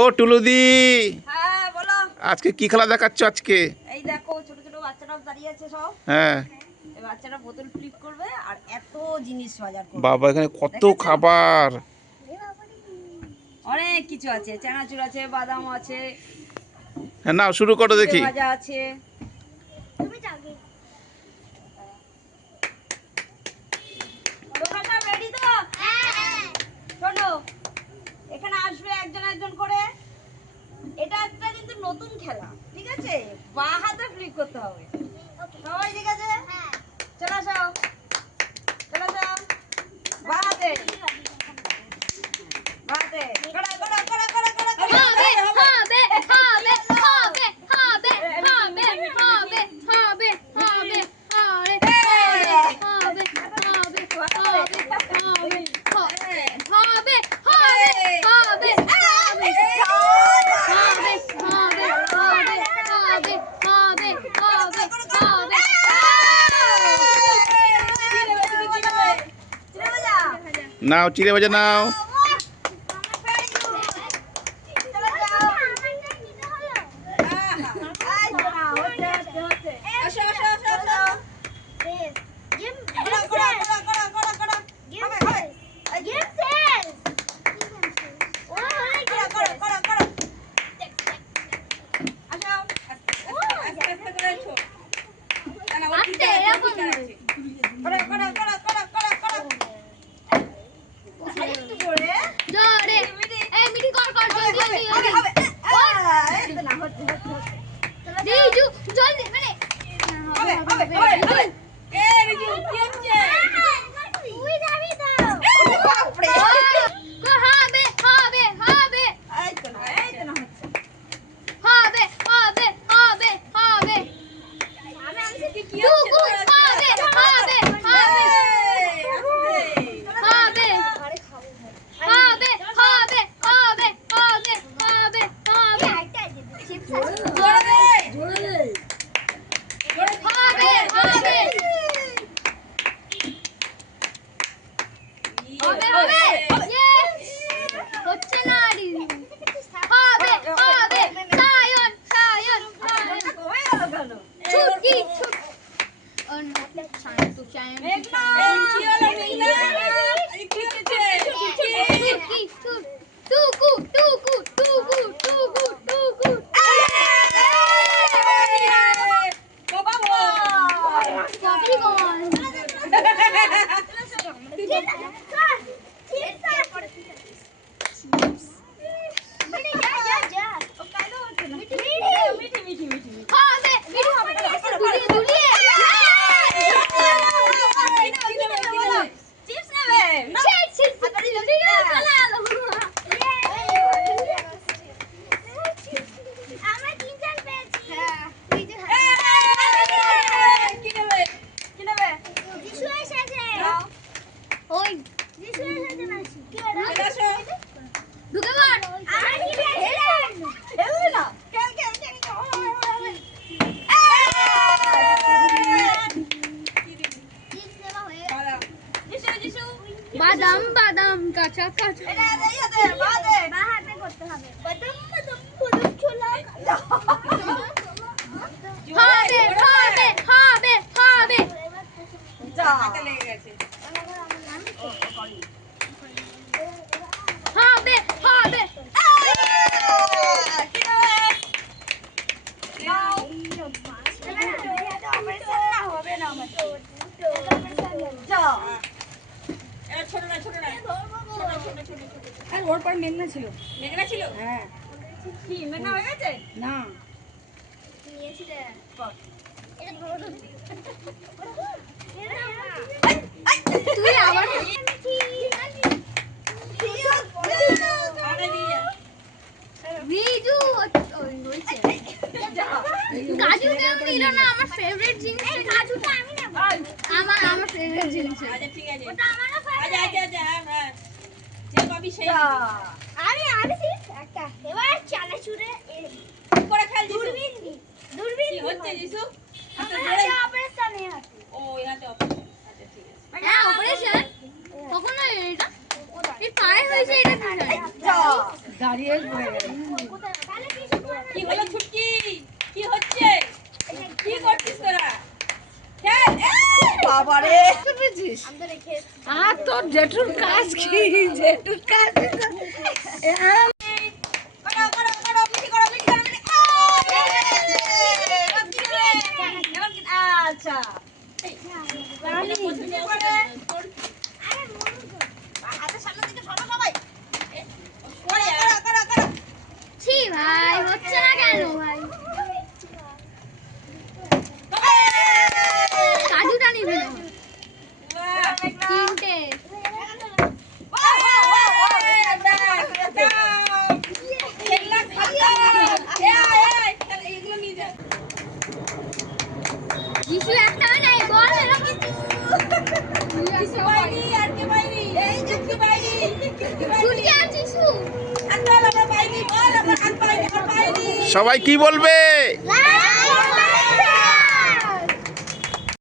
ও টুলুদি, হ্যাঁ বলো। আজকে কি খেলা দেখাচ্ছ আজকে? এই দেখো ছোট ছোট বাচ্চারা দাঁড়িয়ে আছে সব। হ্যাঁ এই বাচ্চারা বোতল ফ্লিপ করবে আর এত জিনিস বাজার করবে। বাবা, এখানে কত দেখেছো? খাবার। অনেক কিছু আছে, চানাচুর আছে, বাদাম আছে, হ্যাঁ নাও শুরু করো দেখি। চিড়ে ভাজা আছে। তোমরা সব ready তো? শোনো, এখানে আসবে একজন একজন করে। এটা একটা কিন্তু নতুন খেলা, ঠিক আছে? বাঁ হাতে ফ্লিপ করতে হবে। সবাই ঠিক আছে? চলে আসো, চলে আসো। বাঁ হাতে, বাঁ হাতে। কড়া, কড়া, কড়া, কড়া, কড়া, কড়া। নাও চিড়ে ভাজা নাও। বাদাম বাদাম কাঁচা কাঁচা বাহাতে করতে হবে বাদাম বাদাম বাদাম ছোলা হবে হবে হবে হবে যা হাতে লেগে গেছে। হবে হবে কি নেবে? নাও। হবে না আমার যা। ওর পর মেঘনা ছিল। মেঘনা ছিল? হ্যাঁ কি মেঘনা হয়ে গেছে? না নিয়েছি রে তুই আবার রিজু হইছে কাজু কেন দিল না? আমার ফেভারিট জিনিস কাজুটা আমি নেব আমার ফেভারিট জিনিস। আচ্ছা ঠিক আছে। ওটা আমারও আচ্ছা আচ্ছা আচ্ছা হ্যাঁ। যে পাবি সেই যা। আমি একটা এবার চানাচুরে করে খেল যিশু। দূরবীন কি হচ্ছে যিশু? আমার হাতে অপারেশন আছে ও ইহাতে অপারেশন। আচ্ছা ঠিক আছে। হ্যাঁ অপারেশন কখন হয় এটা? এই পায়ে হয়েছে এটা যা। দাঁড়িয়ে পড়ে গেল। কি হলো ছুটকি? কি হচ্ছে? কি করছিস তোরা? খেল। বাবারে আর তোর জেঠুর কাজ কি? জেঠুর কাজ আচ্ছা হাতের সামনে দিকে সরো সবাই। ছি ভাই হচ্ছে না কেন ভাই? কাজুটা নিবি না। তিনটে। যিশু একটা নাই বল এরকম। ছুটকি আর যিশু। সবাই কি বলবে? লাইক